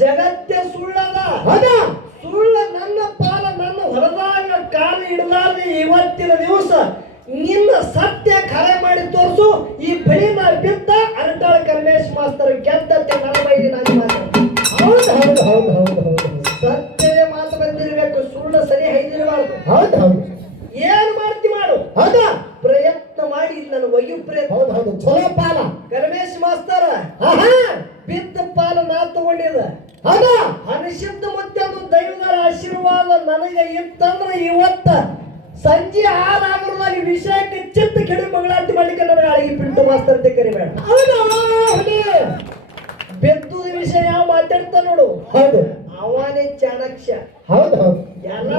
ಜಗತ್ತೇ ಸುಳ್ಳದ. ಸುಳ್ಳ ನನ್ನ ಪಾಲ ನನ್ನ ಹೊರದಾಗ ಕಾಲ ಹಿಡಲಾರ್ದೆ ಇವತ್ತಿನ ದಿವಸ ನಿನ್ನ ಸತ್ಯ ಕರೆ ಮಾಡಿ ತೋರಿಸು. ಈ ಬಳಿನ ಬಿದ್ದ ಅರಟಾಳ ಕಲ್ಮೇಶ್ ಮಾಸ್ತರ್ ಗೆದ್ದತ್ತೆ ನನ್ನ ಬೈಲಿ ನಾನು ಮಾತಾಡ. ಹೌದು ಹೌದು ಹೌದು ಹೌದು ಹೌದು ಸತ್ಯವೇ ಮಾತು ಬಂದಿರಬೇಕು, ಸುಳ್ಳು ಸರಿ ಹೈದಿರಬಾರ್ದು. ಹೌದು ಹೌದು ಏನ್ ಮಾಡ್ತಿ ಮಾಡು. ಹೌದಾ ಪ್ರಯತ್ನ ಮಾಡಿ ನನ್ನ ಒಯ್ಯು ಪ್ರಯತ್ನ. ಹೌದು ಹೌದು ಚಲೋ ಪಾಲ ಕಲ್ಮೇಶ್ ಮಾಸ್ತರ ಬಿದ್ದ ಪಾಲ ನಾ ತಗೊಂಡಿದ. ಹೌದಾ ಅನಿಷಿದ್ಧ ಮತ್ತೆ ಒಂದು ದೈವದ ಆಶೀರ್ವಾದ ನನಗೆ ಇತ್ತಂದ್ರೆ ಇವತ್ತ ಸಂಜೆ 6 ಆಗರದಾಗ ವಿಷಯಕ್ಕೆ ಚಿತ್ತ ಕೆಡಿ ಮಂಗಳಾರತಿ ಮಾಡ್ಲಿಕ್ಕೆ ನನಗೆ ಆಳಿಗೆ ಪಿಂಟು ಮಾಸ್ತರ್ ಅಂತ ಕರಿಬೇಡ. ಬೆದ್ದು ವಿಷಯ ಮಾತಾಡ್ತಾ ನೋಡು. ಹೌದು ಅವನೇ ಚಾಣಕ್ಯ. ಹೌದು ಹೌದು ಎಲ್ಲ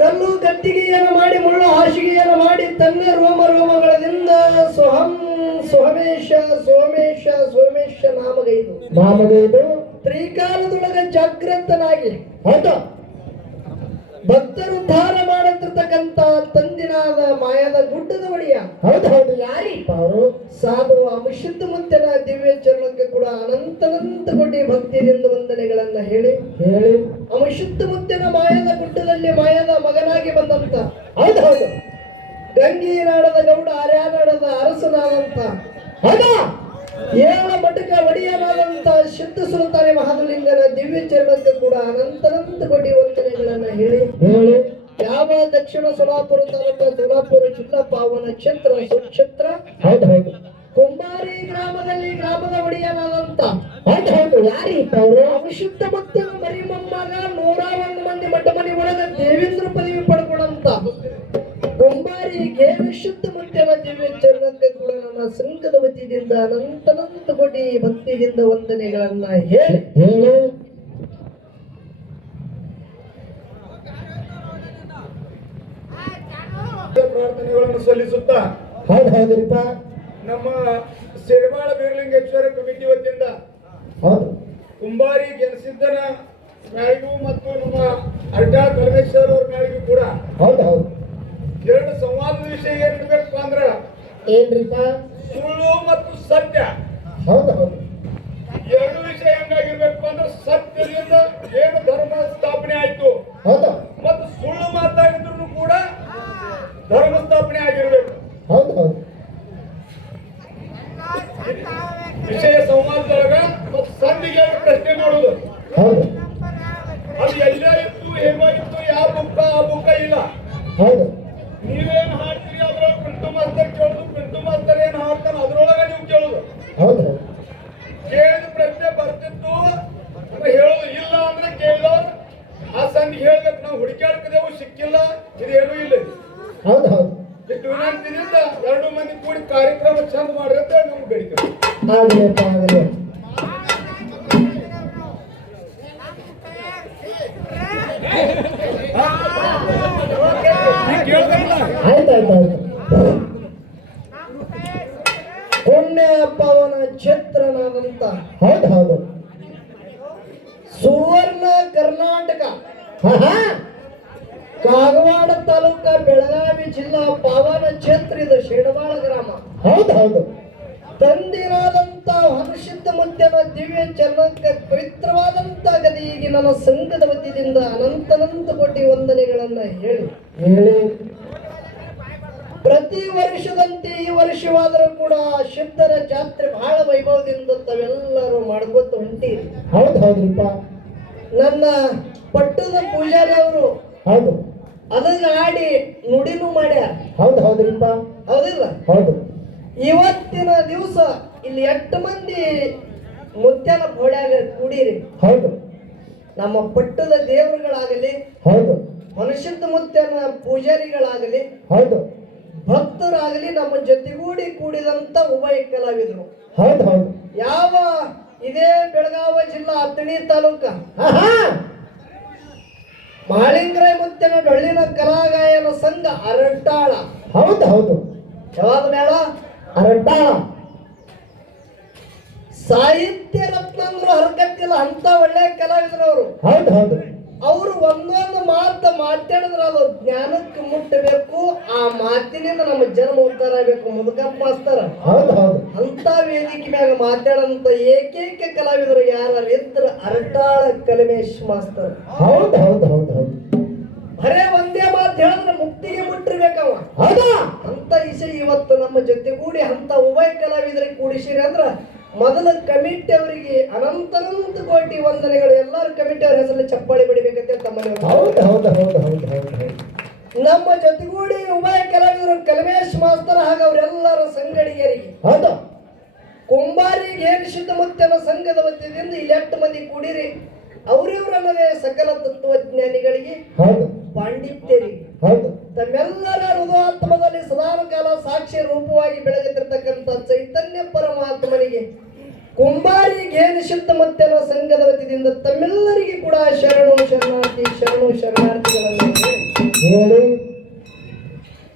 ಕಲ್ಲು ಗದ್ದಿಗೆಯನ್ನು ಮಾಡಿ ಮುಳ್ಳು ಹಾಸಿಗೆಯನ್ನು ಮಾಡಿ ತನ್ನ ರೋಮಗಳಿಂದ ಸೋಮೇಶ ಸೋಮೇಶ ಸೋಮೇಶ ನಾಮಗೈದು ತ್ರಿಕಾಲದೊಳಗ ಜಾಗೃತನಾಗಿ ಹೌದು ಭಕ್ತರು ಧಾರ ಮಾಡುತ್ತಿರ್ತಕ್ಕಂತ ತಂದಿನಾದ ಮಾಯದ ಗುಡ್ಡದ ಒಡೆಯ. ಹೌದು ಹೌದು ಯಾರಿಪ್ಪ ಅವರು? ಸಾಧು ಅಮಶುದ್ಧ ಮುತ್ತನ ದಿವ್ಯ ಚರಣಕ್ಕೆ ಕೂಡ ಅನಂತ ಕೋಟಿ ಭಕ್ತಿಯಿಂದ ವಂದನೆಗಳನ್ನ ಹೇಳಿ ಅಮಶುದ್ಧ ಮುತ್ತನ ಮಾಯದ ಗುಡ್ಡದಲ್ಲಿ ಮಾಯದ ಮಗನಾಗಿ ಬಂದಂತ. ಹೌದು ಹೌದು ಗಂಗಿ ನಾಡದ ಗೌಡ ಆರ್ಯಾನಾಡದ ಅರಸನಾದಂತ ಹೌದಾ ಏಳ ಮಠಕ ಒಡೆಯನಾದಂತ ಶುದ್ಧ ಸುಲ್ತಾನೆ ಮಹಾದುಲಿಂಗನ ದಿವ್ಯ ಚರಣಕ್ಕೆ ಕೂಡ ಅನಂತ ಕೋಟಿ ವಂದನೆಗಳನ್ನ ಹೇಳಿ ಯಾವ ದಕ್ಷಿಣ ಸೋಲಾಪುರ ತಾಲೂಕು ಸೋಲಾಪುರ ಜಿಲ್ಲಾ ಪಾವನ ಕ್ಷೇತ್ರ ಸುಕ್ಷೇತ್ರ. ಹೌದು ಹೌದು ಕುಂಬಾರಿ ಗ್ರಾಮದಲ್ಲಿ ಗ್ರಾಮದ ಒಡೆಯನಾದಂತ ಹೌದು ಹೌದು ಯಾರಿಪ್ಪ ಅವರು? ಅವಿಶುದ್ಧ ಭಕ್ತನ ಮರಿ ಮೊಮ್ಮಗ 101 ಮಂದಿ ಮಠ ಮನೆ ಒಳಗ ದೇವೇಂದ್ರ ಪದವಿ ಪಡ್ಕೊಂಡಂತ ಕುಂಬಾರಿಗೆ ವಿಶುದ್ಧ ಮುತ್ಯನ ದಿವ್ಯ ಚರಣಕ್ಕೆ ಕೂಡ ನನ್ನ ಸಂಘದ ವತಿಯಿಂದ ಅನಂತ ಕೋಟಿ ಭಕ್ತಿಯಿಂದ ವಂದನೆಗಳನ್ನ ಹೇಳಿ ಪ್ರಾರ್ಥನೆಗಳನ್ನು ಸಲ್ಲಿಸುತ್ತಾ ಹೌದು ಹೌದ್ರಿಪ್ಪ ನಮ್ಮ ಸೇಡಬಾಳ ಬೀರಲಿಂಗೇಶ್ವರ ಕಮಿಟಿ ವತಿಯಿಂದ ಹೌದು ಕುಂಬಾರಿ ಜನಸಿದ್ದನ ಮ್ಯಾಳಿಗೂ ಮತ್ತು ನಮ್ಮ ಅರಟಾಳ ಕಲ್ಮೇಶ್ವರ ಅವ್ರ ಮ್ಯಾಳಿಗೂ ಕೂಡ ಹೌದು ಹೌದು ಎರಡು ಸಂವಾದದ ವಿಷಯ ಏನಿರ್ಬೇಕು ಅಂದ್ರ ಏನ್ರಿಪ್ಪ? ಸುಳ್ಳು ಮತ್ತು ಸತ್ಯ. ಹೌದು ಹೌದು ಎರಡು ವಿಷಯ ಹೆಂಗಾಗಿರ್ಬೇಕು ಅಂದ್ರೆ ಸತ್ಯದಿಂದ ಏನು ಧರ್ಮ ಸ್ಥಾಪನೆ ಆಯ್ತು ಹೌದು ಮತ್ತು ಸುಳ್ಳು ಮಾತಾಡಿದ್ರು ಕೂಡ ಧರ್ಮ ಸ್ಥಾಪನೆ ಆಗಿರ್ಬೇಕು. ಹೌದು ಹೌದು ವಿಷಯ ಸಂವಾದದೊಳಗ ಮತ್ತು ಸಂಧಿಗೆ ಪ್ರಶ್ನೆ ಮಾಡೋದು ಹೌದು ಅದು ಎಲ್ಲೇ ಇತ್ತು ಹೇಗಾಗಿತ್ತು ಯಾವ ಬುಕ್ಕ ಆ ಬುಕ್ಕ ಇಲ್ಲ. ಹೌದು ನೀವೇನು ಹಾಡ್ತೀರಿ ಅದ್ರೊಳಗೆ ಪಿಂಟು ಮಾಸ್ತರ್ ಕೇಳುದು, ಪಿಂಟು ಮಾಸ್ತರ್ ಏನ್ ಹಾಡ್ತಾನೆ ಅದ್ರೊಳಗೆ ನೀವು ಕೇಳುದು. ಹೌದು ಕೇಳಿದ ಪ್ರಶ್ನೆ ಬರ್ತಿತ್ತು ಹೇಳುದು, ಇಲ್ಲ ಅಂದ್ರೆ ಕೇಳಿದವ್ರು ಆ ಸಂಧಿಗೆ ಹೇಳ್ಬೇಕು ನಾವು ಹುಡುಕಾಡ್ತಿದೆವು ಸಿಕ್ಕಿಲ್ಲ ಇದೇನು ಇಲ್ಲ. ಹೌದು ಹೌದು ಇಷ್ಟು ವಿನಂತಿನಿಂದ 2 ಮಂದಿ ಕೂಡಿ ಕಾರ್ಯಕ್ರಮ ಚಂದ ಮಾಡ್ರಿ ಅಂತ ನಮ್ಗೆ ಬೇಡಿಕೆ. ಆಗಲಿಪ್ಪ ಆಗಲಿ ಆಯ್ತಾಯ್ತಾಯ್ತು ಪುಣ್ಯ ಪಾವನ ಕ್ಷೇತ್ರನಾದಂತ ಹೌದು ಹೌದು ಸುವರ್ಣ ಕರ್ನಾಟಕ ಹಾ ಕಾಗವಾಡ ತಾಲೂಕ ಬೆಳಗಾವಿ ಜಿಲ್ಲಾ ಪಾವನ ಕ್ಷೇತ್ರ ಇದು ಶೇಡಬಾಳ ಗ್ರಾಮ. ಹೌದು ಹೌದು ತಂದಿರಾದಂತ ಅನುಶುದ್ಧ ಮುತ್ಯನ ದಿವ್ಯ ಚರಣಕ್ಕೆ ಪವಿತ್ರವಾದಂತ ಗದಿಗೆ ನನ್ನ ಸಂಘದ ವತಿಯಿಂದ ಅನಂತ ಕೋಟಿ ವಂದನೆಗಳನ್ನ ಹೇಳಿ ಪ್ರತಿ ವರ್ಷದಂತೆ ಈ ವರ್ಷವಾದರೂ ಕೂಡ ಶುದ್ಧರ ಜಾತ್ರೆ ಬಹಳ ವೈಭವದಿಂದ ತಾವೆಲ್ಲರೂ ಮಾಡ್ಕೊತ ಹೊಂಟಿರಿ. ಹೌದು ಹೌದ್ರಿಪ್ಪ ನನ್ನ ಪಟ್ಟದ ಪೂಜಾರಿ ಅವರು ಹೌದು ಅದನ್ನ ಆಡಿ ನುಡಿನೂ ಮಾಡ್ಯಾರ. ಹೌದು ಹೌದ್ರಿಪ್ಪ ಹೌದಿಲ್ಲ? ಹೌದು ಇವತ್ತಿನ ದಿವಸ ಇಲ್ಲಿ 8 ಮಂದಿ ಮುತ್ಯನ ಗೋಡ್ಯಾಗ ಕೂಡಿರಿ. ಹೌದು ನಮ್ಮ ಪಟ್ಟದ ದೇವರುಗಳಾಗಲಿ, ಹೌದು ಮನುಷ್ಯದ ಮುತ್ಯನ ಪೂಜಾರಿಗಳಾಗಲಿ, ಹೌದು ಭಕ್ತರಾಗಲಿ ನಮ್ಮ ಜೊತೆಗೂಡಿ ಕೂಡಿದಂತ ಉಭಯ ಕಲಾವಿದರು. ಹೌದು ಹೌದು ಯಾವ ಇದೇ ಬೆಳಗಾವಿ ಜಿಲ್ಲಾ ಅಥಣಿ ತಾಲೂಕ ಮಹಾಲಿಂಗರಾಯ ಮುತ್ಯನ ಡೊಳ್ಳಿನ ಕಲಾಗಾಯನ ಸಂಘ ಅರಟಾಳ. ಹೌದು ಹೌದು ಯಾವಾಗ ಮೇಳ ಅರಟಾಳ ಸಾಹಿತ್ಯ ರತ್ನ ಅಂದ್ರು ಹರಕತ್ತಿಲ್ಲ ಅಂತ ಒಳ್ಳೆ ಕಲಾವಿದರು ಅವರು. ಹೌದು ಹೌದು ಅವರು ಒಂದೊಂದು ಮಾತು ಮಾತಾಡಿದ್ರೆ ಅದು ಜ್ಞಾನಕ್ಕೆ ಮುಟ್ಟಬೇಕು. ಆ ಮಾತಿನಿಂದ ನಮ್ಮ ಜನ್ಮ ಉದ್ಧಾರ ಆಗ್ಬೇಕು. ಮುದುಕಪ್ಪ ಮಾಸ್ತರ ಹೌದು ಹೌದು ಅಂತ ವೇದಿಕೆ ಮ್ಯಾಗ ಮಾತಾಡಂತ ಏಕೈಕ ಕಲಾವಿದರು ಯಾರು ಇದ್ರ ಅರಟಾಳ ಕಲಮೇಶ್ ಮಾಸ್ತರ್. ಹೌದು ಹೌದು ಹೌದು ಹೌದು ಬರೇ ಒಂದೇ ಮಾತು ಹೇಳಿದ್ರೆ ಮುಕ್ತಿಗೆ ಮುಟ್ಟಿರ್ಬೇಕವ. ಹೌದಾ ಅಂತ ವಿಷಯ ಇವತ್ತು ನಮ್ಮ ಜೊತೆಗೂಡಿ ಅಂತ ಉಭಯ ಕಲಾವಿದರಿಗೆ ಕೂಡಿಸಿರಿ ಅಂದ್ರ ಮೊದಲ ಕಮಿಟಿ ಅವರಿಗೆ ಅನಂತ ಕೋಟಿ ವಂದನೆಗಳು. ಎಲ್ಲಾರು ಕಮಿಟಿ ಅವ್ರ ಹೆಸರಲ್ಲಿ ಚಪ್ಪಾಳಿ ಬಡಿಬೇಕಂತ ತಮ್ಮಲ್ಲಿ ಹೌದು ಹೌದು ಹೌದು ಹೌದು ಹೌದು ಹೌದು ನಮ್ಮ ಜೊತೆಗೂಡಿ ಉಭಯ ಕಲಾವಿದರು ಕಲಮೇಶ್ ಮಾಸ್ತರ್ ಹಾಗೂ ಅವರೆಲ್ಲರ ಸಂಗಡಿಗರಿಗೆ ಹೌದು ಕುಂಬಾರಿ ಗೇನ್ ಸಿದ್ಧಮುತ್ತನ ಸಂಘದ ವತಿಯಿಂದ ಇಲ್ಲಿ 8 ಮಂದಿ ಕೂಡಿರಿ. ಅವರಿವರಲ್ಲದೆ ಸಕಲ ತತ್ವಜ್ಞಾನಿಗಳಿಗೆ ಹೌದು ಪಾಂಡಿತ್ಯರಿಗೆ ಹೌದು ತಮ್ಮೆಲ್ಲರ ಹೃದಯಾತ್ಮದಲ್ಲಿ ಸದಾಕಾಲ ಸಾಕ್ಷಿ ರೂಪವಾಗಿ ಬೆಳಗುತ್ತಿರ್ತಕ್ಕಂಥ ಚೈತನ್ಯ ಪರಮಾತ್ಮನಿಗೆ ಕುಂಬಾರಿ ಗೇನ್ ಸಿದ್ಧಮುತ್ತನ ಸಂಘದ ವತಿಯಿಂದ ತಮ್ಮೆಲ್ಲರಿಗೆ ಕೂಡ ಶರಣು ಶರಣಾರ್ಥಿಗಳನ್ನು ಹೇಳಿ.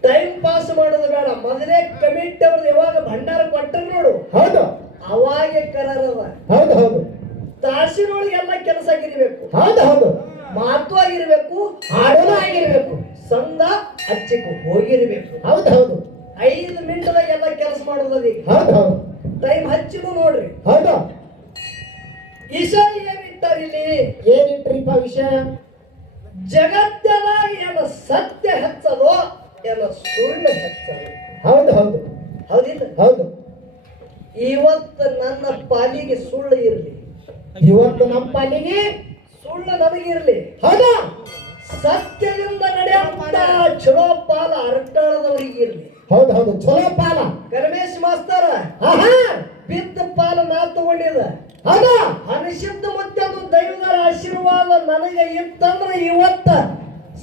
ಟೈಮ್ ಪಾಸ್ ಮಾಡೋದು ಬೇಡ. ಮೊದಲೇ ಕಮಿಟಿ ಅವ್ರದ್ದು ಯಾವಾಗ ಭಂಡಾರ ಕೊಟ್ಟರು ನೋಡು, ಹೌದು ಅವಾಗೆ ಕರಾರದ ಹೌದು ಹೌದು ತಾಸಿನೊಳಗೆ ಎಲ್ಲ ಕೆಲಸ ಆಗಿರ್ಬೇಕು, ಹೌದು ಹೌದು ಮಾತು ಆಗಿರ್ಬೇಕು, ಹಾಡೋನು ಆಗಿರ್ಬೇಕು, ಸಂದ ಹಚ್ಚಿಕು ಹೋಗಿರ್ಬೇಕು. ಹೌದು ಹೌದು 5 ಮಿನಿಟ್ದಾಗ ಎಲ್ಲ ಕೆಲಸ ಮಾಡೋದೀಗ ಹೌದು ಹೌದು ಟೈಮ್ ಹಚ್ಚಿನೂ ನೋಡ್ರಿ. ಹೌದು ವಿಷಯ ಏನಿಟ್ಟಾರ ಇಲ್ಲಿ? ಏನಿಟ್ರಿಪ್ಪ ವಿಷಯ? ಜಗತ್ತದಾಗ ಏನ ಸತ್ಯ ಹೆಚ್ಚದೋ ಏನ ಸುಳ್ಳು ಹೆಚ್ಚದು. ಹೌದು ಹೌದು ಹೌದಿಲ್ಲ? ಹೌದು ಇವತ್ತು ನನ್ನ ಪಾಲಿಗೆ ಸುಳ್ಳು ಇರ್ಲಿ, ಇವತ್ತು ನಮ್ಮ ಪಾಲಿಗೆ ಸುಳ್ಳು ನನಗಿರ್ಲಿ, ಹೌದಾ ಸತ್ಯದಿಂದ ನಡೆಯುವಂತ ಚಲೋ ಪಾಲ ಅರಟಾಳದವರಿಗೆ ಇರ್ಲಿ. ಹೌದು ಹೌದು ಚಲೋ ಪಾಲ ಕಲಮೇಶ್ ಮಾಸ್ತರ ಆಹಾ ಬಿದ್ದ ಪಾಲ ನಾ ತಗೊಂಡಿದ. ಹೌದಾ ಅನಿಸಿದ್ದ ಮತ್ತೆ ಅದು ದೈವದ ಆಶೀರ್ವಾದ ನನಗೆ ಇತ್ತಂದ್ರೆ ಇವತ್ತ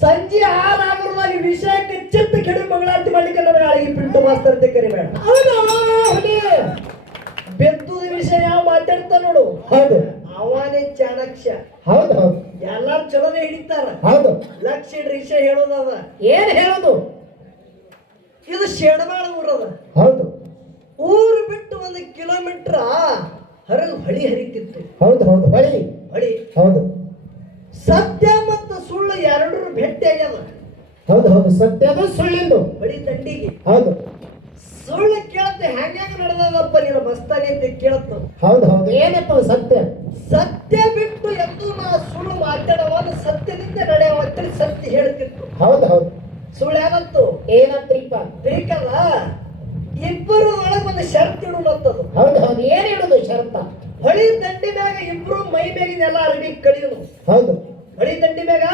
ಸಂಜೆ 6 ಆಗರದಾಗ ವಿಷಯಕ್ಕೆ ಚಿತ್ತ ಕೆಡಿ ಮಂಗಳಾರತಿ ಮಾಡ್ಲಿಕ್ಕೆ ನನಗೆ ಅಳಿಗೆ ಪಿಂಟು ಮಾಸ್ತರ್ ಅಂತ ಕರಿಬೇಡ. ಹೌದಾ ಬೆತ್ತದ ವಿಷಯ ಯಾವ ಮಾತಾಡ್ತಾ ನೋಡು, ಹೌದು ಅವನೇ ಚಾಣಕ್ಯ. ಹೌದು ಹೌದು ಎಲ್ಲಾರು ಚಲೋದೇ ಹಿಡಿತಾರ. ಹೌದು ಲಕ್ಷ ವಿಷಯ ಹೇಳೋದದ. ಏನ್ ಹೇಳೋದು? ಇದು ಶೇಡಮಾಳ ಊರದ. ಹೌದು ಊರು ಬಿಟ್ಟು 1 ಕಿಲೋಮೀಟರ್ ಹೊರಗೆ ಹೊಳಿ ಹರಿತಿತ್ತು. ಹೌದು ಹೌದು ಹೊಳಿ ಹೊಳಿ ಹೌದು ಸತ್ಯ ಮತ್ತು ಸುಳ್ಳು ಎರಡರ ಭೇಟಿ ಆಗ್ಯದ. ಹೌದು ಹೌದು ಸತ್ಯದ ಸುಳ್ಳಿಂದು ಹೊಳಿ ದಂಡಿಗೆ ಹೌದು ಸುಳ್ಳು ಕೇಳತ್ತೆ ಹೆಂಗ ನಡೆದದಪ್ಪ ನೀನು ಮಸ್ತಾನಿ ಅಂತ ಕೇಳತ್ತು. ಹೌದು ಹೌದು ಏನಪ್ಪ ಸತ್ಯ? ಸತ್ಯ ಬಿಟ್ಟು ಎಂದು ನಾ ಸುಳ್ಳು ಮಾತಾಡವಾಗ ಸತ್ಯದಿಂದ ನಡೆಯುವ ಸತ್ಯ ಹೇಳ್ತಿತ್ತು. ಹೌದು ಹೌದು ಸುಳ್ಳು ಏನತ್ತು? ಏನಂತ್ರಿಪ್ಪ? ಬೇಕಲ್ಲ ಇಬ್ಬರು ಒಳಗೆ ಒಂದು ಶರ್ತ್ ಇಡುತ್ತದು. ಹೌದು ಹೌದು ಏನ್ ಇಡುದು ಶರ್ತ? ಹೊಳಿ ದಂಡಿ ಮ್ಯಾಗ ಇಬ್ರು ಮೈ ಮ್ಯಾಗಿನೆಲ್ಲ ಅರಬಿ ಕಳಿಯುನು. ಹೌದು ಹೊಳಿ ದಂಡಿ ಮ್ಯಾಗ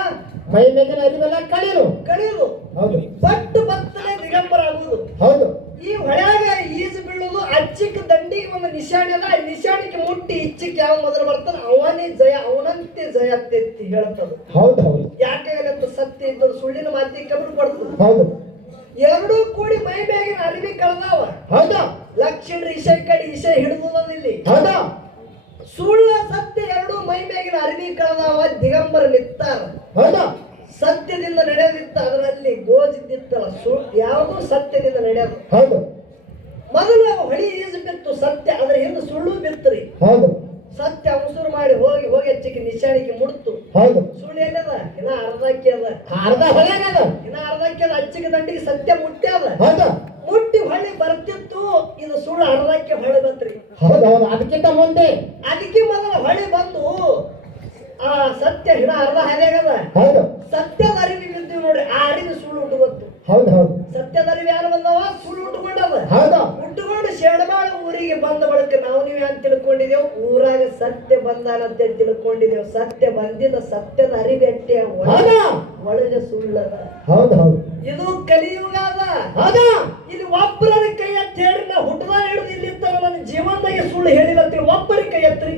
ಮೈ ಮೇಗಿನ ಅರಿವೆಲ್ಲ ಕಳಿರು. ಕಳಿಯುದು. ಹೌದು ಬಟ್ಟು ಬತ್ತನೆ ದಿಗಂಬರ ಆಗುದು. ಹೌದು ಈ ಹೊಳ್ಯಾಗ ಈಜು ಬೀಳುದು. ಅಚ್ಚಿಕ ದಂಡಿಗೆ ಒಂದು ನಿಶಾಣಿ ಅದ. ಆ ನಿಶಾಣಿಗೆ ಮುಟ್ಟಿ ಇಚ್ಚಿಕ್ ಯಾವ ಮೊದಲು ಬರ್ತಾನ ಅವನೇ ಜಯ, ಅವನಂತೆ ಜಯ ಅಂತ ಹೇಳ್ತದ. ಹೌದು ಹೌದು ಯಾಕೆ ಸತ್ಯ ಇದ್ದದ್ದು ಸುಳ್ಳಿನ ಮಾತಿಗೆ ಕಬ್ರು ಕೊಡ್ತದ. ಹೌದು ಎರಡೂ ಕೂಡಿ ಮೈ ಮ್ಯಾಗಿನ ಅರಿವಿ ಕಳೆದಾವ. ಹೌದಾ ಲಕ್ಷ ಇಸೆ ಕಡೆ ಇಸೆ ಹಿಡಿದಿಲ್ಲಿ. ಹೌದಾ ಸುಳ್ಳ ಸತ್ಯ ಎರಡೂ ಮೈ ಮ್ಯಾಗಿನ ಅರಿವಿ ಕಳೆದಾವ. ದಿಗಂಬರ ನಿತ್ತಾರ. ಹೌದಾ ಸತ್ಯದಿಂದ ನಡೆಯೋದಿತ್ತ, ಅದರಲ್ಲಿ ಗೋಜಿದ್ದಿತ್ತಲ್ಲ ಯಾವುದೂ ಸತ್ಯದಿಂದ ನಡೆಯೋದು. ಹೌದು ಮೊದಲು ಹೊಳಿ ಈಜು ಬಿತ್ತು ಸತ್ಯ, ಅದ್ರ ಹಿಂದೆ ಸುಳ್ಳು ಬಿತ್ತರಿ. ಹೌದು ಸತ್ಯ ಅವಸರು ಮಾಡಿ ಹೋಗಿ ಹೋಗಿ ಹೆಚ್ಚಿಗೆ ನಿಶಾಣಿಗೆ ಮುಡ್ತು. ಹೌದು ಸುಳ್ಳು ಎಲ್ಲದ ಇನ್ನ ಅರ್ಧಕ್ಕೆ ಅದ. ಅರ್ಧ ಹೊಳೆಗದ ಇನ್ನ ಅರ್ಧಕ್ಕೆ ಅದ. ಅಚ್ಚಿಗೆ ದಂಡಿಗೆ ಸತ್ಯ ಮುಟ್ಟ್ಯಾದ. ಹೌದು ಮುಟ್ಟಿ ಹೊಳ್ಳಿ ಬರ್ತಿತ್ತು. ಇದು ಸುಳ್ಳು ಅರ್ಧಕ್ಕೆ ಹೊಳೆ ಬಂತ್ರಿ. ಹೌದು ಹೌದು ಅದಕ್ಕಿಂತ ಮುಂದೆ ಅದಕ್ಕೆ ಮೊದಲು ಹೊಳೆ ಬಂದು ಆ ಸತ್ಯ ಹಿಡ ಅರ್ಧ ಹರಿಯಾಗದ. ಹೌದು ಸತ್ಯದ ಅರಿವಿ ಬಿದ್ದೀವಿ ನೋಡಿ, ಆ ಅರಿವಿ ಸುಳ್ಳು ಉಟ್ಕೊತ್ತು. ಹೌದು ಹೌದು ಸತ್ಯದ ಅರಿವಿ ಯಾರು ಬಂದವ? ಸುಳ್ಳು ಉಟ್ಕೊಂಡವ. ಹೌದು ಉಟ್ಟುಕೊಂಡು ಶೇಡಮಾಳ ಊರಿಗೆ ಬಂದ ಬಳಿಕ ನಾವು ನೀವೇ ಅಂತ ತಿಳ್ಕೊಂಡಿದ್ದೇವು. ಊರಾಗ ಸತ್ಯ ಬಂದಾನಂತೆ ತಿಳ್ಕೊಂಡಿದ್ದೇವು. ಸತ್ಯ ಬಂದಿಲ್ಲ. ಸತ್ಯದ ಅರಿವಿ ಅಟ್ಟೆ ಹೌದಾ ಒಳಗೆ ಸುಳ್ಳದ. ಹೌದು ಹೌದು ಇದು ಕಲಿಯುಗ ಅದ. ಹೌದಾ ಇಲ್ಲಿ ಒಬ್ಬರ ಕೈ ಎತ್ತಿ ಹೇಳಿ ನಾ ಹುಟ್ಟದ ಹಿಡಿದು ಇಲ್ಲಿ ನನ್ನ ಜೀವನದಾಗೆ ಸುಳ್ಳು ಹೇಳಿಲ್ಲ ಅಂತೇಳಿ ಒಬ್ಬರಿ ಕೈ ಎತ್ರಿ.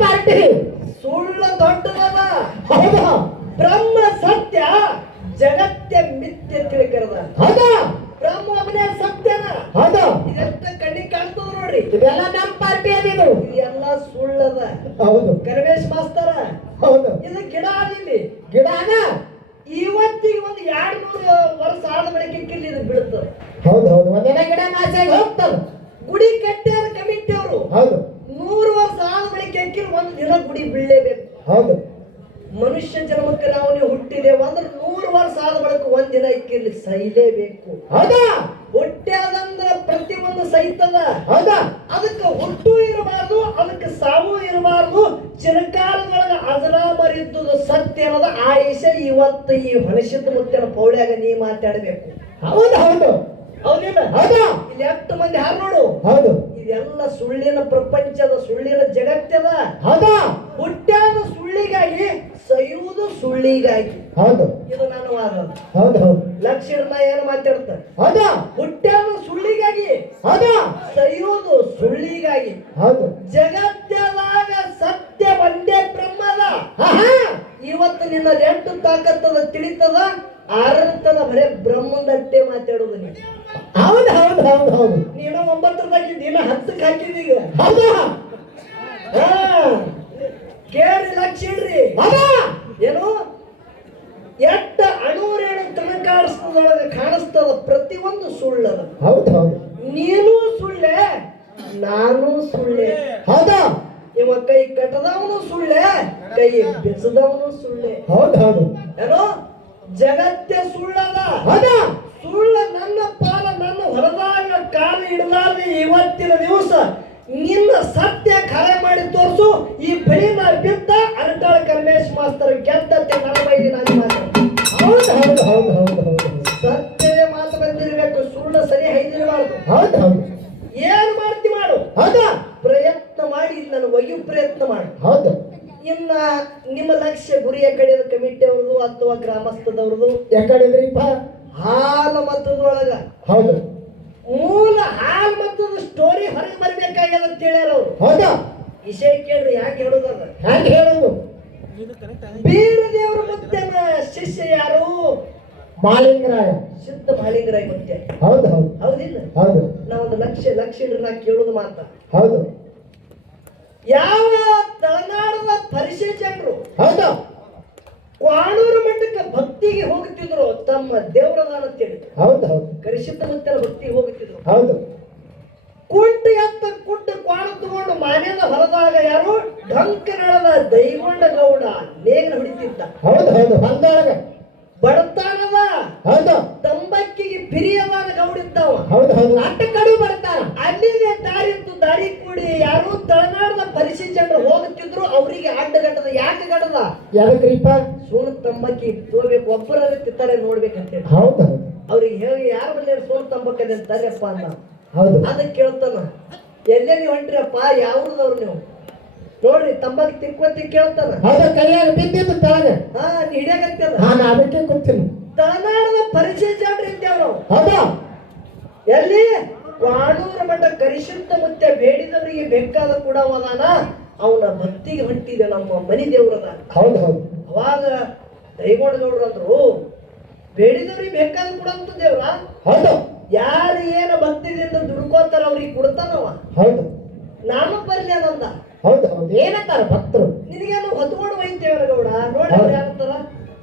ಪಾರ್ಟಿ ಸುಳ್ಳು ದೊಡ್ಡದದ. ಹೌದಾ ಬ್ರಹ್ಮ ಸತ್ಯ ಜಗತ್ಯ ಮಿಥ್ಯ ತಿಳ್ಕರದ. ಹೌದಾ ಬ್ರಹ್ಮ ಒಬ್ಬನೇ ಸತ್ಯನ. ಹೌದಾ ಇದೆಷ್ಟ ಕಣ್ಣಿಗೆ ಕಾಣ್ತದ ನೋಡ್ರಿ. ಇದೆಲ್ಲ ನಮ್ಮ ಪಾರ್ಟಿ ಅದಿದು. ಇದೆಲ್ಲ ಸುಳ್ಳದ. ಹೌದು ಕರವೇಶ್ ಮಾಸ್ತರ ಹೌದು ಇದು ಗಿಡ ಅದಿಲ್ಲಿ. ಗಿಡ ಅದ. ಇವತ್ತಿಗೆ ಒಂದು 200 ವರ್ಷ ಆದ ಬಳಿಕ ಕಿಲ್ಲಿ ಇದು ಬೀಳುತ್ತದೆ. ಹೌದು ಹೌದು ಒಂದಿನ ಗಿಡ ನಾಶಾಗಿ ಹೋಗ್ತದ. ಗುಡಿ ಕಟ್ಟ್ಯಾರ ಕಮಿಟಿ ಅವರು. ಹೌದು 100 ವರ್ಷ ಆದ ಬಳಿಕ ಒಂದು ದಿನ ಗುಡಿ ಬೀಳಲೇಬೇಕು. ಹೌದು ಮನುಷ್ಯ ಜನ್ಮಕ್ಕೆ ನಾವು ನೀವು ಹುಟ್ಟಿದೇವು ಅಂದ್ರೆ 100 ವರ್ಷ ಆದ ಬಳಿಕ ಒಂದಿನ ಇಕ್ಕಿರ್ಲಿ ಸೈಲೇಬೇಕು. ಹೌದಾ ಹುಟ್ಟ್ಯಾದಂದ್ರ ಪ್ರತಿ ಒಂದು ಸೈತದ. ಹೌದಾ ಅದಕ್ಕೆ ಹುಟ್ಟು ಇರಬಾರ್ದು, ಅದಕ್ಕೆ ಸಾವು ಇರಬಾರ್ದು. ಚಿರಕಾಲದೊಳಗ ಅಜರಾಮರಿದ್ದುದು ಸತ್ಯ ಅನ್ನೋದ ಆಯುಷ ಇವತ್ತು ಈ ಹೊಣಸಿದ್ದ ಮುತ್ತಿನ ಪೌಳ್ಯಾಗ ನೀ ಮಾತಾಡಬೇಕು. ಹೌದು ಹೌದು ಹೌದಿಲ್ಲ? ಹೌದಾ ಇಲ್ಲಿ ಎಷ್ಟು ಮಂದಿ ಹಾರು ನೋಡು. ಹೌದು ಇದೆಲ್ಲ ಸುಳ್ಳಿನ ಪ್ರಪಂಚದ, ಸುಳ್ಳಿನ ಜಗತ್ತದ. ಹೌದಾ ಹುಟ್ಟ್ಯಾದ ಸುಳ್ಳಿಗಾಗಿ, ಸಯುವುದು ಸುಳ್ಳಿಗಾಗಿ. ಹೌದು ಇದು ನನ್ನ ವಾದ. ಹೌದು ಹೌದು ಲಕ್ಷ್ಮಣ ಏನು ಮಾತಾಡ್ತಾರೆ? ಹೌದಾ ಹುಟ್ಟ್ಯಾದ ಸುಳ್ಳಿಗಾಗಿ, ಹೌದಾ ಸಯುವುದು ಸುಳ್ಳಿಗಾಗಿ. ಹೌದು ಜಗತ್ತದಾಗ ಸತ್ಯ ಒಂದೇ ಬ್ರಹ್ಮದ. ಆಹಾ ಇವತ್ತು ನಿನ್ನ ಎಂಟು ತಾಕತ್ತದ ತಿಳಿತದ, ಆರತನ ಬರೇ ಬ್ರಹ್ಮದಟ್ಟೆ ಮಾತಾಡೋದು ನೀನು. ಹೌದು ಹೌದು ಹೌದು ಹೌದು ನೀನು 9 ದಿನ 10ಕ್ಕೆ ಹಾಕಿದೀಗ. ಹೌದಾ ಹಾ ಕೇಳಿ ಲಕ್ಷ ಇಡ್ರಿ. ಹೌದಾ ಏನು ಎಟ್ಟ ಅಣೂರೇಣು ತನಕಾಡಿಸ್ತದೊಳಗೆ ಕಾಣಿಸ್ತದ ಪ್ರತಿಯೊಂದು ಸುಳ್ಳದ. ಹೌದು ಹೌದು ನೀನು ಸುಳ್ಳೆ, ನಾನು ಸುಳ್ಳೆ. ಹೌದಾ ಇವ ಕೈ ಕಟ್ಟದವನು ಸುಳ್ಳೆ, ಕೈ ಬೆಸದವನು ಸುಳ್ಳೆ. ಹೌದು ಹೌದು ಏನೋ ಜಗತ್ತೇ ಸುಳ್ಳದ. ಹೌದಾ ಸುಳ್ಳ ನನ್ನ ಪಾಲ ನನ್ನ ಹೊರದಾಗ ಕಾಲ ಹಿಡಲಾರ್ದೆ ಇವತ್ತಿನ ದಿವಸ ನಿನ್ನ ಸತ್ಯ ಖರೆ ಮಾಡಿ ತೋರಿಸು. ಈ ಬೆಳಿನ ಬಿದ್ದ ಅರಟಾಳ ಕಲ್ಮೇಶ್ ಮಾಸ್ತರ್ ಗೆದ್ದತ್ತೆ ನನ್ನ ಬೈಲಿ ನಾನು ಮಾತಾಡ್ತೀನಿ. ಹೌದು ಹೌದು ಹೌದು ಹೌದು ಹೌದು ಸತ್ಯವೇ ಮಾತು ಬಂದಿರಬೇಕು, ಸುಳ್ಳ ಸರಿ ಹೈದಿರಬಾರ್ದು. ಹೌದು ಹೌದು ಏನ್ ಮಾಡ್ತಿ ಮಾಡು. ಹೌದಾ ಪ್ರಯತ್ನ ಮಾಡಿ ನನ್ನ ಒಯ್ಯು ಪ್ರಯತ್ನ ಮಾಡು. ಹೌದು ಇನ್ನ ನಿಮ್ಮ ಲಕ್ಷ್ಯ ಗುರಿಯ ಕಡೆ ಕಮಿಟಿ ಅವ್ರದ್ದು ಅಥವಾ ಗ್ರಾಮಸ್ಥದವ್ರದ್ದು ಯಾಕಡಿದ್ರಿಪ್ಪ ಹಾಲು ಮತದೊಳಗ ಹೌದು ಮೂಲ ಹಾಲು ಮತದ ಸ್ಟೋರಿ ಹೊರಗೆ ಬರ್ಬೇಕಾಗ್ಯದ ಅಂತ ಹೇಳ್ಯಾರ ಅವ್ರು. ಹೌದಾ ವಿಷಯ ಕೇಳ್ರಿ ಯಾಕೆ ಹೇಳುದದ. ಹ್ಯಾಂಗ ಹೇಳೋದು ಬೀರ ದೇವರ ಮುತ್ತನ ಶಿಷ್ಯ ಯಾರು? ಮಾಲಿಂಗರಾಯ ಸಿದ್ಧ ಮಾಲಿಂಗರಾಯ ಮುತ್ಯ. ಹೌದು ಹೌದು ಹೌದಿಲ್ಲ? ಹೌದು ನಾವೊಂದು ಲಕ್ಷ ಇಡ್ರಿ ನಾ ಕೇಳುದು ಮಾತ. ಹೌದು ಯಾವ ತಳನಾಡದ ಪರಿಚಯ ಜನರು ಹೌದು ಕ್ವಾಣೂರು ಮಠಕ್ಕೆ ಭಕ್ತಿಗೆ ಹೋಗುತ್ತಿದ್ರು, ತಮ್ಮ ದೇವರದಾನ ಅಂತೇಳಿ ಹೌದು ಹೌದು ಕರಿಸಿದ್ದ ಮುತ್ತನ ಭಕ್ತಿಗೆ ಹೋಗುತ್ತಿದ್ರು. ಹೌದು ಕುಂಟ ಎತ್ತ ಕುಂಟ ಕ್ವಾಣ ತಗೊಂಡು ಮನೆಯ ಹೊರದಾಗ ಯಾರು ಢಂಕನಳದ ದೈಗೊಂಡ ಗೌಡ ನೇಗನ ಹೊಡಿತಿದ್ದ. ಹೌದು ಹೌದು ಹೊಲದೊಳಗ ಬಡತಾನದ ಹೌದು ತಂಬಕ್ಕಿಗೆ ಪಿರಿಯದಾನ ಗೌಡಿದ್ದವ. ಹೌದು ಹೌದು ಅಟ್ಟ ಕಡು ಬರ್ತಾರ. ಅಲ್ಲಿಗೆ ದಾರಿ ಕೂಡಿ ಯಾರು ತಳನಾಡದ ಪರಿಚಯ ಜನರು ಹೋಗುತ್ತಿದ್ರು, ಅವರಿಗೆ ಅಡ್ಡಗಟ್ಟದ. ಯಾಕೆ ಗಡದ? ಯಾವ್ರಿಪ್ಪ ಸೋನು ತಂಬಕ್ಕಿ ತೋಬೇಕು, ಒಬ್ಬರಲ್ಲಿ ತಿತ್ತಾರೆ ನೋಡ್ಬೇಕಂತೇಳಿ. ಹೌದು ಹೌದು ಅವ್ರಿಗೆ ಹೇಳಿ ಯಾರ ಬಲ್ಲಿ ಸೋನು ತಂಬಕ್ಕದೆ ಅಂತಾರಪ್ಪ ಅನ್ನ. ಹೌದು ಅದಕ್ಕೆ ಕೇಳ್ತಾನ, ಎಲ್ಲೇ ನೀವು ಹೊಂಟ್ರಿಯಪ್ಪ, ಯಾವ್ದವ್ರು ನೀವು ನೋಡ್ರಿ ತಂಬಾಕಿ ತಿಕ್ಕೋತಿ ಕೇಳ್ತಾನ. ಹೌದು ಕೈಯಾಗ ಬಿದ್ದಿದ್ದು ತಳಗ ಹಾ ನೀ ಹಿಡಿಯಾಗತ್ತಲ್ಲ. ನಾನು ಅದಕ್ಕೆ ಕೂತೀನಿ. ತಳನಾಡದ ಪರಿಚಯ ಜನರು ಇದ್ದೇವ್ ನಾವು. ಹೌದಾ ಎಲ್ಲಿ ವಾಣೂರ ಮಠ ಕರಿಶುದ್ಧ ಮುತ್ತೆ ಬೇಡಿದವರಿಗೆ ಬೇಕಾದ ಕೂಡ ಅವನ ಅವನ ಭಕ್ತಿಗೆ ಹೊಂಟಿದೆ ನಮ್ಮ ಮನಿ ದೇವ್ರದ. ಹೌದು ಹೌದು ಅವಾಗ ದೈಗೊಂಡಗೌಡ್ರು ಅಂದ್ರು, ಬೇಡಿದವ್ರಿಗೆ ಬೇಕಾದ ಕೊಡಂತ ದೇವ್ರ. ಹೌದು ಯಾರು ಏನ ಭಕ್ತಿದಿಂದ ದುಡ್ಕೋತಾರ ಅವ್ರಿಗೆ ಕೊಡ್ತಾನವ. ಹೌದು ನಾನು ಬರ್ಲಿ ಅನ್ನಂದ. ಹೌದು ಹೌದು ಏನಂತಾರ ಭಕ್ತರು? ನಿನಗೇನು ಹೊತ್ಕೊಂಡು ಒಯ್ತೇವ್ರ ಗೌಡ ನೋಡಿ ಅವ್ರು ಏನಂತಾರ,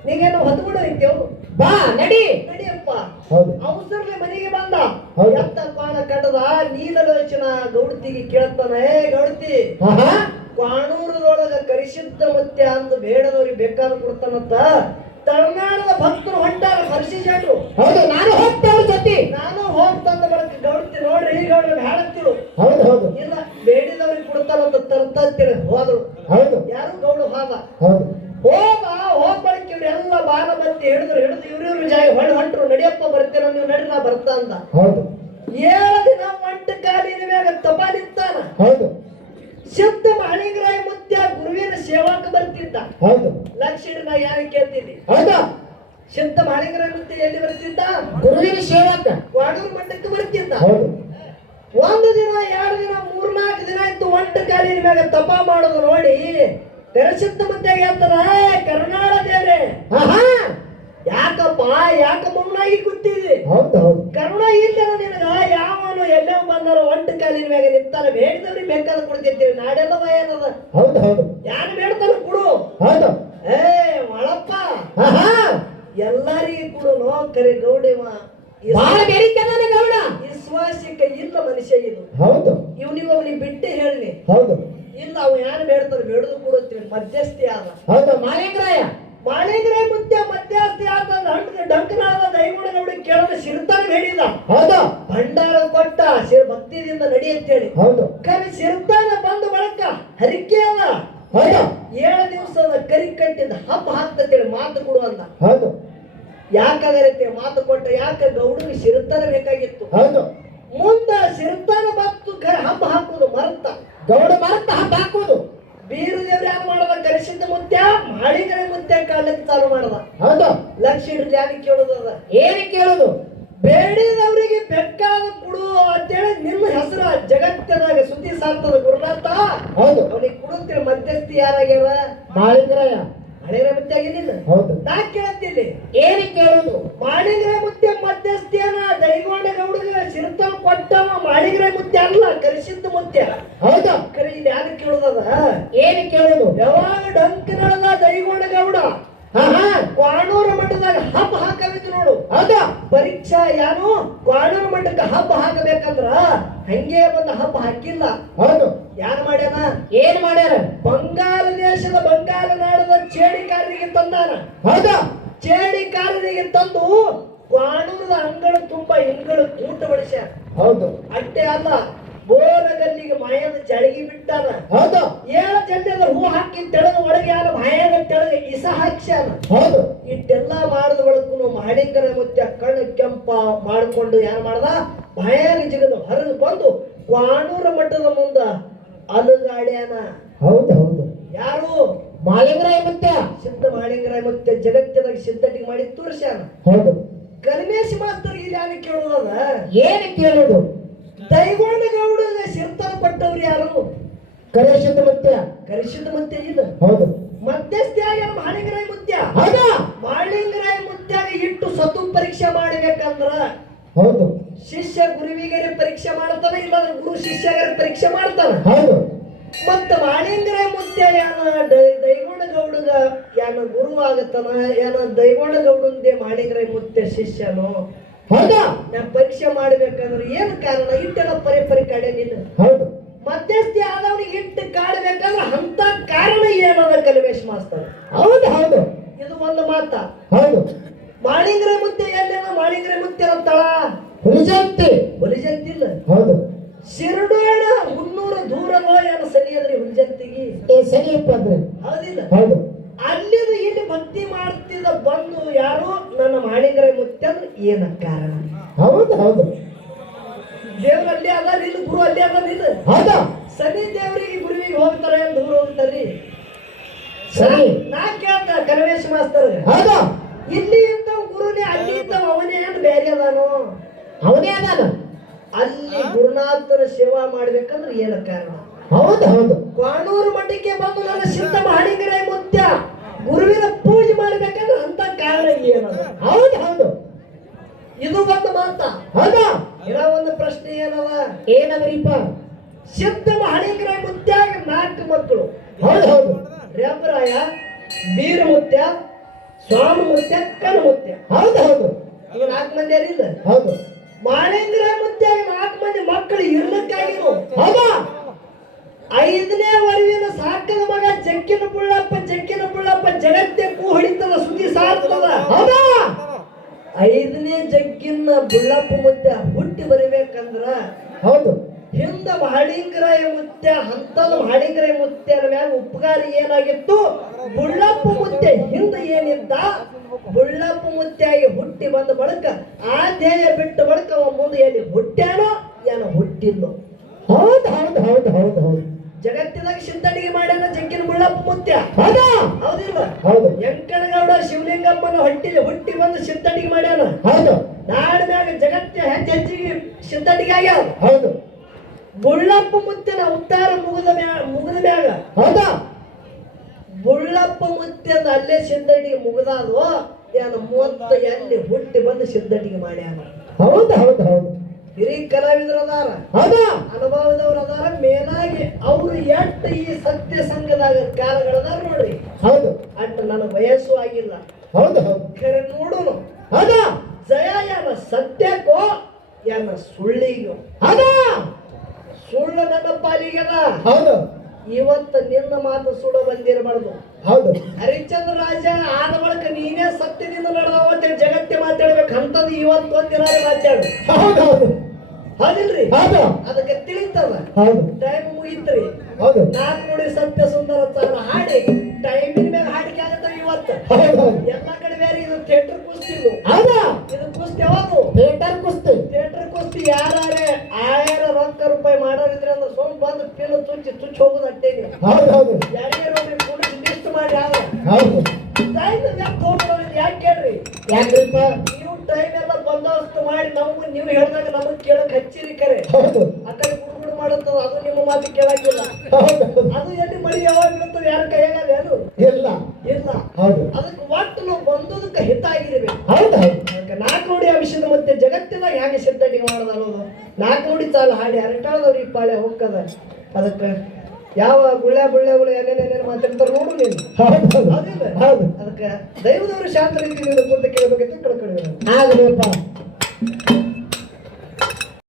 ನಿನಗೇನು ಹೊತ್ಕೊಂಡು ಒಯ್ತೇವು, ಬಾ ನಡಿ ನಡಿಯಪ್ಪ. ಹೌದು ಅವಸರ್ಲೆ ಮನೆಗೆ ಬಂದ. ಹೌದು. ಎತ್ತ ಕ್ವಾಣ ಕಟ್ಟದ ನೀಲಲೋಚನ ಗೌಡ್ತಿಗೆ ಕೇಳ್ತಾನ, ಏ ಗೌಡ್ತಿ ಆಹಾ ಕ್ವಾಣೂರದೊಳಗ ಕರಿಸಿದ್ದ ಮುತ್ಯ ಅಂದು ಬೇಡದವ್ರಿಗೆ ಬೇಕಾದ ಕೊಡ್ತಾನಂತ. ತಳನಾಡದ ಭಕ್ತರು ಹೊಂಟಾರ ಪರಿಚಯ ಜನರು. ಹೌದು ನಾನು ಹೋಗ್ತೇವೆ ಜೊತೆ. ನಾನು ಹೋಗ್ತಂದ ಬರಕ್ಕೆ ಗೌಡ್ತಿ ನೋಡ್ರಿ ಈ ಗೌಡ ಹೇಳತ್ತಿರು. ಹೌದು ಹೌದು ಇಲ್ಲ ಬೇಡಿದವ್ರಿಗೆ ಕೊಡ್ತಾನಂತ ತರ್ತಂತೇಳಿ ಹೋದ್ರು. ಹೌದು ಯಾರು ಗೌಡ ಹಾದ ಹೌದು ಹೋಗ್ಬಳಕ್ಕೆ ಇವ್ರೆಲ್ಲ ಬಾಲ ಮತ್ತೆ ಹಿಡಿದ್ರು ಇವ್ರಿವ್ರ ಜಾಗ ಹೊಂಟ್ರು. ನಡಿಯಪ್ಪ ಬರ್ತೇನ ನೀವು ನಡಿ, ನಾ ಬರ್ತಾ ಅಂದ. ಹೌದು 7 ದಿನ ಒಂಟ ಕಾಲಿನ ಮ್ಯಾಗ ತಪ ನಿಂತಾನ. ಹೌದು ಸಿದ್ಧ ಮಾಳಿಂಗರಾಯ ಮುತ್ಯ ಗುರುವಿನ ಸೇವಾಕ ಬರ್ತಿದ್ದ. ಹೌದು ಲಕ್ಷ ನಾ ಯಾರು ಕೇಳ್ತೀನಿ. ಹೌದಾ ಸಿದ್ಧ ಮಾಳಿಂಗರಾಯ ಮುತ್ಯ ಎಲ್ಲಿ ಬರ್ತಿದ್ದ? ಗುರುವಿನ ಸೇವಕ ವಾಡೂರು ಮಠಕ್ಕೆ ಬರ್ತಿದ್ದ. ಹೌದು 1 ದಿನ 2 ದಿನ 3-4 ದಿನ ಆಯ್ತು ಒಂಟ ಕಾಲಿನ ಮ್ಯಾಗ ತಪ ಮಾಡೋದು ನೋಡಿ ಕರಿಸಿದ್ದ ಮುತ್ಯ ಹೇಳ್ತಾನ, ಕರ್ನಾಳ ದೇವ್ರೆ ಆಹಾ ಯಾಕಪ್ಪ ಯಾಕ ಮೌನಾಗಿ ಕೂತಿದ್ವಿ? ಹೌದು ಹೌದು ಕರುಣ ಇಲ್ಲೇನ ನಿನಗ? ಯಾವನು ಎಲ್ಲೇ ಬಂದಾರ ಒಂಟ ಕಾಲಿನ ಮ್ಯಾಗ ನಿಂತಾನ, ಬೇಡಿದವ್ರಿಗೆ ಬೇಕಾದ ಕೊಡ್ತಿದ್ದೇವೆ. ನಾಡೆಲ್ಲ ಏನದ? ಹೌದು ಹೌದು ಯಾರು ಬೇಡ್ತಾನ ಕೊಡು. ಹೌದು ಏ ಒಳಪ್ಪ ಆಹಾ ಎಲ್ಲಾರಿಗೆ ಕೊಡು. ಕರೆ ಗೌಡಿವ ಬಾಳ ಬೇಡಿಕೆ ಅದಾನ ಗೌಡ. ವಿಶ್ವಾಸಿಕ ಇಲ್ಲ ಮನುಷ್ಯ ಇದು. ಹೌದು ನೀವು ಅವನಿಗೆ ಬಿಟ್ಟು ಹೇಳಿ ಹೌದು ಇಲ್ಲ, ಅವ ಯಾರು ಬೇಡ್ತಾನೆ ಬೇಡದು ಕೊಡುತ್ತೇವೆ. ಮಧ್ಯಸ್ಥಿ ಆದ ಹೌದು ಮಾಲಿಂಗರಾಯ ಮಾಳಿಂಗರಾಯ ಮುತ್ಯ ಮಧ್ಯಸ್ಥಿ ಆದ ಡಂಕನಾದ ದೈವಗೌಡ ಕೇಳಲು ಸಿರ್ತಾನ ಹೇಳಿದ ಹೌದು ಭಂಡಾರ ಕೊಟ್ಟ ಭಕ್ತಿಯಿಂದ ನಡಿ ಅಂತೇಳಿ ಹೌದು ಕರೆ ಸಿರ್ತಾನ ಬಂದ ಬಳಕ ಹರಿಕೆ ಅದ ಹೌದು 7 ದಿವಸದ ಕರಿ ಕಟ್ಟಿದ ಹಬ್ಬ ಹಾಕ್ತೇಳಿ ಮಾತು ಕೊಡು ಅಂದ ಹೌದು ಯಾಕಾಗತ್ತೆ ಮಾತು ಕೊಟ್ಟ ಯಾಕ ಗೌಡನಿಗೆ ಸಿರ್ತಾನ ಬೇಕಾಗಿತ್ತು ಹೌದು ಮುಂದ ಸಿರ್ತಾನ ಬತ್ತು ಹಬ್ಬ ಹಾಕುದು ಮರ್ತ ಗೌಡ ಮರತ್ತ ಹಬ್ಬ ಹಾಕುವುದು ಬೀರು ದೇವ್ರ ಯಾರು ಮಾಡದ ಕರೆಸಿದ್ದ ಮುತ್ಯ ಮಾಳಿಗರ ಮುತ್ಯ ಕಾಲಕ್ಕೆ ಚಾಲು ಮಾಡದ ಹೌದು ಲಕ್ಷ ಇಡ್ಲಿ ಯಾಕೆ ಕೇಳುದದ ಏನು ಕೇಳುದು ಬೇಡಿದವರಿಗೆ ಬೇಕಾದ ಕೊಡು ಅಂತೇಳಿ ನಿನ್ನ ಹೆಸರ ಜಗತ್ತಿನಾಗ ಸುದ್ದಿ ಸಾರ್ತದ ಗುರುನಾಥ ಹೌದು ಅವನಿಗೆ ಕೊಡುತ್ತೇಳಿ ಮಧ್ಯಸ್ಥಿ ಯಾರಾಗ್ಯಾವ ಮಾಲಿಂಗರಾಯ ಹಳೆಯ ಮುತ್ಯ ಆಗಿಲ್ಲ ಹೌದು ನಾ ಕೇಳತ್ತೀನಿ ಏನು ಕೇಳುದು ಮಾಳಿಗರ ಮುತ್ಯ ಮಧ್ಯಸ್ಥಿಯನ ದೈಗೋಂಡ ಗೌಡಗ ಸಿರ್ತಾನ ಕೊಟ್ಟವ ಮಾಳಿಗರ ಮುತ್ಯ ಅಲ್ಲ ಕರೆಸಿದ್ದ ಮುತ್ಯ ಹೌದು ಕರೆ ಇಲ್ಲಿ ಯಾರು ಕೇಳುದದ ಏನು ಕೇಳುದು ಯಾವಾಗ ಡಂಕನಲ್ಲ ದೈಗೋಂಡ ಗೌಡ ಕ್ವಾಣೂರು ಮಠದಾಗ ಹಬ್ಬ ಹಾಕಬೇಕು ನೋಡು ಹೌದು ಪರೀಕ್ಷಾ ಯಾರು ಕ್ವಾಣೂರು ಮಠಕ್ಕೆ ಹಬ್ಬ ಹಾಕಬೇಕಂದ್ರ ಹಂಗೆ ಬಂದ ಹಬ್ಬ ಹಾಕಿಲ್ಲ ಹೌದು ಯಾರು ಮಾಡ್ಯಾನ ಏನ್ ಮಾಡ್ಯಾರ ಬಂಗಾಳ ದೇಶದ ಬಂಗಾಳ ನಾಡದ ಚೇಡಿಕಾರರಿಗೆ ತಂದಾನ ಹೌದು ಚೇಡಿಕಾರರಿಗೆ ತಂದು ಕ್ವಾಣೂರದ ಅಂಗಳ ತುಂಬಾ ಹಿಂಗಳು ಊಟ ಬಡಿಸ್ಯಾರ ಹೌದು ಅಷ್ಟೇ ಅಲ್ಲ ಬೋರಗಲ್ಲಿಗೆ ಮಾಯದ ಜಳಗಿ ಬಿಟ್ಟಾನ ಹೌದು 7 ಜಲ್ಲೆದ ಹೂ ಹಾಕಿ ತೆಳಗ ಒಳಗೆ ಯಾರ ಮಾಯದ ತೆಳಗ ಇಸ ಹಾಕ್ಸ್ಯಾನ ಹೌದು ಇಟ್ಟೆಲ್ಲ ಮಾಡಿದ ಬಳಕು ಮಾಳಿಂಗರ ಮುತ್ಯ ಕಣ್ಣು ಕೆಂಪ ಮಾಡಿಕೊಂಡು ಯಾರು ಮಾಡ್ದ ಭಯಾಗ ಜಿಗದ ಹೊರಗೆ ಬಂದು ಕ್ವಾಣೂರ ಮಠದ ಮುಂದ ಅಲುಗಾಡ್ಯಾನ ಹೌದು ಹೌದು ಯಾರು ಮಾಲಿಂಗರಾಯ ಮುತ್ಯ ಸಿದ್ಧ ಮಾಳಿಂಗರಾಯ ಮುತ್ಯ ಜಗತ್ತಿನಾಗ ಸಿದ್ಧಟಿಗೆ ಮಾಡಿ ತೋರ್ಸ್ಯಾನ ಹೌದು ಕಲ್ಮೇಶ್ ಮಾಸ್ತರ್ ಇಲ್ಲಿ ಯಾರು ಕೇಳೋದದ ಏನು ಕೇಳುದು ದೈಗೋಂಡ ಗೌಡಗ ಸಿರ್ತಾನ ಪಟ್ಟವ್ರು ಯಾರು ಕರೆಸಿದ ಮುತ್ಯ ಕರಿಸಿದ ಮುತ್ಯ ಇಲ್ಲ ಹೌದು ಮಧ್ಯಸ್ಥಿ ಆಗ್ಯಾನ ಮಾಳಿಂಗರಾಯ ಮುತ್ಯ ಹೌದು ಮಾಳಿಂಗರಾಯ ಮುತ್ಯಾಗ ಇಟ್ಟು ಸತು ಪರೀಕ್ಷೆ ಮಾಡಬೇಕಂದ್ರ ಹೌದು ಶಿಷ್ಯ ಗುರುವಿಗರೆ ಪರೀಕ್ಷೆ ಮಾಡ್ತಾನ ಇಲ್ಲಾಂದ್ರೆ ಗುರು ಶಿಷ್ಯಗರ ಪರೀಕ್ಷೆ ಮಾಡ್ತಾನ ಹೌದು ಮತ್ತ ಮಾಳಿಂಗರಾಯ ಮುತ್ಯ ಯಾನ ದೈಗೋಂಡ ಗೌಡಗ ಯಾನ ಗುರು ಆಗತ್ತಾನ ಯಾನ ದೈಗೋಂಡ ಗೌಡಂದೇ ಮಾಳಿಂಗರಾಯ ಮುತ್ಯ ಶಿಷ್ಯನು ಹೌದಾ ನಾ ಪರೀಕ್ಷೆ ಮಾಡ್ಬೇಕಂದ್ರೆ ಏನು ಕಾರಣ ಇಟ್ಟೆಲ್ಲ ಪರಿ ಕಾಡೆ ನೀನು ಹೌದು ಮಧ್ಯಸ್ಥಿ ಆದವನಿಗೆ ಇಟ್ಟು ಕಾಡ್ಬೇಕಂದ್ರೆ ಅಂತ ಕಾರಣ ಏನದ ಕಲಿವೇಶ್ ಮಾಸ್ತರ್ ಹೌದು ಹೌದು ಇದು ಒಂದು ಮಾತ ಹೌದು ಮಾಳಿಂಗರಾಯ ಮುತ್ಯ ಎಲ್ಲೇನ ಮಾಳಿಂಗರಾಯ ಮುತ್ಯ ಅಂತಳ ಹುಲಿಜಂತಿ ಹುಲಿಜಂತಿಲ್ಲ ಹೌದು ಶಿರಡೋಣ 300 ದೂರನೋ ಏನು ಸರಿ ಅದ್ರಿ ಹುಲಿಜಂತಿಗೆ ಸರಿಯಪ್ಪ ಅಂದ್ರೆ ಹೌದಿಲ್ಲ ಹೌದು ಅಲ್ಲಿದು ಇಲ್ಲಿ ಭಕ್ತಿ ಮಾಡ್ತಿದ್ದ ಬಂದು ಯಾರು ನನ್ನ ಮಾಳಿಂಗರಾಯ ಮುತ್ಯ ಅಂದ್ರೆ ಏನ ಕಾರಣ ಹೌದು ಹೌದು ದೇವ್ರ ಅಲ್ಲಿ ಅದ ನಿಲ್ಲ ಗುರು ಅಲ್ಲಿ ಅದ ನಿಲ್ಲ ಹೌದಾ ಸನಿ ದೇವರಿಗೆ ಗುರುವಿಗೆ ಹೋಗ್ತಾರೆ ದೂರ ಹೋಗ್ತಾರ್ರಿ ಸರಿ ನಾ ಕೇಳ್ತ ಕಲ್ಮೇಶ್ ಮಾಸ್ತರ್ ಹೌದಾ ಇಲ್ಲಿ ಇದ್ದವ ಗುರುನೇ ಅಲ್ಲಿ ಇದ್ದವ ಅವನೇ ಏನು ಬೇರೆ ಅದಾನು ಅವನೇ ಅದಾನ ಅಲ್ಲಿ ಗುರುನಾಥನ ಸೇವಾ ಮಾಡ್ಬೇಕಂದ್ರೆ ಏನ ಕಾರಣ ಹೌದು ಹೌದು ಕ್ವಾಣೂರು ಮಠಕ್ಕೆ ಬಂದು ನನ್ನ ಸಿದ್ಧ ಮಾಳಿಂಗರಾಯ ಮುತ್ಯ ಗುರುವಿನ ಪೂಜೆ ಮಾಡ್ಬೇಕಂದ್ರೆ ಅಂತ ಕಾರಣ ಏನದ ಹೌದು ಹೌದು ಇದು ಒಂದು ಮಾತ ಹೌದಾ ಇರೋ ಒಂದು ಪ್ರಶ್ನೆ ಏನದ ಏನದ್ರಿಪ್ಪ ಸಿದ್ಧ ಮಾಳಿಂಗರಾಯ ಮುತ್ಯಾಗ 4 ಮಕ್ಕಳು ಹೌದು ಹೌದು ರೇಪರಾಯ ಬೀರ ಮುತ್ಯ ಸ್ವಾಮಿ ಮುತ್ಯ ಕಣ ಮುತ್ಯ ಹೌದು ಹೌದು ಇವ 4 ಮಂದಿ ಯಾರಿಲ್ಲ ಹೌದು ಮಾಳಿಂಗರಾಯ ಮುತ್ಯಾಗ 4 ಮಂದಿ ಮಕ್ಕಳು ಇರ್ಲಿಕ್ಕಾಗಿರು ಹೌದಾ 5ನೇ ವರುವಿನ ಸಾಕದ ಮಗ ಜಕ್ಕಿನ ಬುಳ್ಳಪ್ಪ ಜಗತ್ತೆ ಕೂ ಹೊಡಿತದ ಸುದ್ದಿ ಸಾರ್ತದ ಹೌದಾ 5ನೇ ಜಗ್ಗಿನ ಬುಳ್ಳಪ್ಪ ಮುತ್ಯ ಹುಟ್ಟಿ ಬರಬೇಕಂದ್ರ ಹೌದು ಹಿಂದ ಮಾಳಿಂಗರಾಯ ಮುತ್ಯ ಅಂತದ ಮಾಳಿಂಗರಾಯ ಮುತ್ಯನ ಮ್ಯಾಗ ಉಪಕಾರ ಏನಾಗಿತ್ತು ಬುಳ್ಳಪ್ಪ ಮುತ್ಯ ಹಿಂದ ಏನಿದ್ದ ಬುಳ್ಳಪ್ಪ ಮುತ್ಯಾಗಿ ಹುಟ್ಟಿ ಬಂದ ಬಳಿಕ ಆ ಧ್ಯೇಯ ಬಿಟ್ಟ ಬಳಿಕ ಅವ ಮುಂದೆ ಎಲ್ಲಿ ಹುಟ್ಟ್ಯಾನೋ ಏನೋ ಹುಟ್ಟಿಲ್ಲೋ ಹೌದು ಹೌದು ಹೌದು ಹೌದು ಹೌದು ಜಗತ್ತಿನಾಗ ಸಿದ್ಧಡಿಗೆ ಮಾಡ್ಯಾನ ಜಗ್ಗಿನ ಬುಳ್ಳಪ್ಪ ಮುತ್ಯ ಹೌದಾ ಹೌದಿಲ್ಲ ಹೌದು ವೆಂಕಟಗೌಡ ಶಿವಲಿಂಗಮ್ಮನ ಹುಟ್ಟಿ ಬಂದು ಸಿದ್ಧಡಿಗೆ ಮಾಡ್ಯಾನ ಹೌದು ನಾಡ ಮ್ಯಾಗ ಜಗತ್ತಿನ ಹೆಚ್ಚಿಗೆ ಸಿದ್ಧಡಿಗೆ ಆಗ್ಯಾವ ಹೌದು ಬುಳ್ಳಪ್ಪ ಮುತ್ಯನ ಉತ್ತಾರ ಮುಗಿದ ಮ್ಯಾಗ ಹೌದಾ ಬುಳ್ಳಪ್ಪ ಮುತ್ಯದ ಅಲ್ಲೇ ಸಿದ್ಧಡಿಗೆ ಮುಗಿದಾದೋ ಏನು 30 ಎಲ್ಲಿ ಹುಟ್ಟಿ ಬಂದು ಸಿದ್ಧಡಿಗೆ ಮಾಡ್ಯಾನ ಹೌದು ಹೌದು ಹೌದು ಹಿರಿ ಕಲಾವಿದರು ಅದಾರ ಹೌದಾ ಅನುಭವದವ್ರು ಅದಾರ ಮೇಲಾಗಿ ಅವರು ಎಟ್ಟು ಈ ಸತ್ಯ ಸಂಘದಾಗ ಕಾಲಗಳದಾರ ನೋಡ್ರಿ ಹೌದು ಅಟ್ ನನ್ನ ವಯಸ್ಸು ಆಗಿಲ್ಲ ಹೌದು ಹೌದು ಖರೆ ನೋಡೋನು ಹೌದಾ ಜಯ ಯಾನ ಸತ್ಯಕ್ಕೋ ಯಾನ ಸುಳ್ಳಿಗೋ ಹೌದಾ ಸುಳ್ಳು ನನ್ನ ಪಾಲಿಗೆದ ಹೌದು ಇವತ್ತು ನಿನ್ನ ಮಾತು ಸುಡ ಬಂದಿರಬಾರ್ದು. ಹೌದು ಹರಿಶ್ಚಂದ್ರ ರಾಜ ಆದ ಬಳಿಕ ನೀನೇ ಸತ್ಯದಿಂದ ನಡೆದವ ಅಂತೇಳಿ ಜಗತ್ತೆ ಮಾತಾಡ್ಬೇಕು ಅಂತದ್ದು ಇವತ್ತು ಒಂದಿನ ಮಾತಾಡು. ಹೌದು ಹೌದು ಹೌದಿಲ್ರಿ? ಹೌದು ಅದಕ್ಕೆ ತಿಳಿತದ. ಹೌದು ಟೈಮ್ ಮುಗಿತ್ರಿ. ಹೌದು ನಾಲ್ಕು ನೋಡಿ ಸತ್ಯ ಸುಂದರ ಚಾಲ ಹಾಡಿ ಟೈಮಿನ ಮ್ಯಾಗ ಹಾಡಿಕೆ ಆಗತ್ತ ಇವತ್ತು. ಹೌದು ಹೌದು ಎಲ್ಲಾ ಕಡೆ ಬೇರೆ ಇದು ಥಿಯೇಟರ್ ಕುಸ್ತಿ ಇದು. ಹೌದಾ ಇದು ಕುಸ್ತಿ ಯಾವುದು? ಥಿಯೇಟರ್ ಕುಸ್ತಿ ಥಿಯೇಟರ್ ಕುಸ್ತಿ ಯಾರೇ 1000 ರೊಕ್ಕ ರೂಪಾಯಿ ಮಾಡೋರಿದ್ರೆ ಅಂದ್ರೆ ಸೋಮ್ ಬಂದು ಪಿನ್ ಚುಚ್ಚಿ ಹೋಗುದು ಅಟ್ಟೇನಿ. ಹೌದು ಹೌದು ಯಾರ್ಯಾರು ಕೂಡ ಲಿಸ್ಟ್ ಮಾಡಿ ಆದ್ರೆ ಹೌದು ಟೈಮ್ ಯಾಕೆ ಹೋಗ್ಬಿಡೋದು? ಯಾಕೆ ಕೇಳ್ರಿ? ಯಾಕ್ರಿಪ್ಪ ನೀವು ಟೈಮ್ ಎಲ್ಲ ಬಂದೋಬಸ್ತ್ ಮಾಡಿ ನಮಗೂ ನೀವು ಹೇಳಿದಾಗ ನಮಗ್ ಕೇಳಕ್ ಹಚ್ಚಿರಿ ಕರೆ. ಹೌದು ಆ ಕಡೆ ಗುಡುಗುಡು ಮಾಡುತ್ತದ, ಅದು ನಿಮ್ಮ ಮಾತು ಕೇಳಂಗಿಲ್ಲ. ಹೌದು ಹೌದು ಅದು ಎಲ್ಲಿ ಮಳಿ ಯಾವಾಗ ಬೀಳ್ತದೆ ಯಾರ ಕೈಯಾಗಲ್ಲ ಏನು? ಇಲ್ಲ ಇಲ್ಲ. ಹೌದು ಅದಕ್ಕೆ ಒಟ್ಟು ನಾವು ಬಂದದಕ್ಕೆ ಹಿತ ಆಗಿರ್ಬೇಕು. ಹೌದು ಹೌದು ಅದಕ್ಕೆ ನಾಲ್ಕು ನೋಡಿ ಆ ವಿಷಯದ ಮತ್ತೆ ಜಗತ್ತಿನಾಗ ಹೇಗೆ ಸಿದ್ಧತೆ ಮಾಡೋದು ಅನ್ನೋದು ನಾಲ್ಕು ನೋಡಿ ಚಾಲ ಹಾಡಿ ಅರಟಾಳದವ್ರು ಈ ಪಾಳೆ ಹೋಗ್ತದ. ಅದಕ್ಕೆ ಯಾವ ಗುಳ್ಳೆಗಳು ಏನೇನೇನೇನು ಮಾತಾಡ್ತಾರೆ ನೋಡು ನೀನು. ಹೌದು ಹೌದು ಹೌದಿಲ್ಲ? ಹೌದು ಅದಕ್ಕೆ ದೈವದವರು ಶಾಂತ ರೀತಿಯಲ್ಲಿ ಕುರಿತು ಕೇಳಬೇಕಂತ ಕಳ್ಕೊಳ್ಳಿ. ಆಗಲಿಪ್ಪ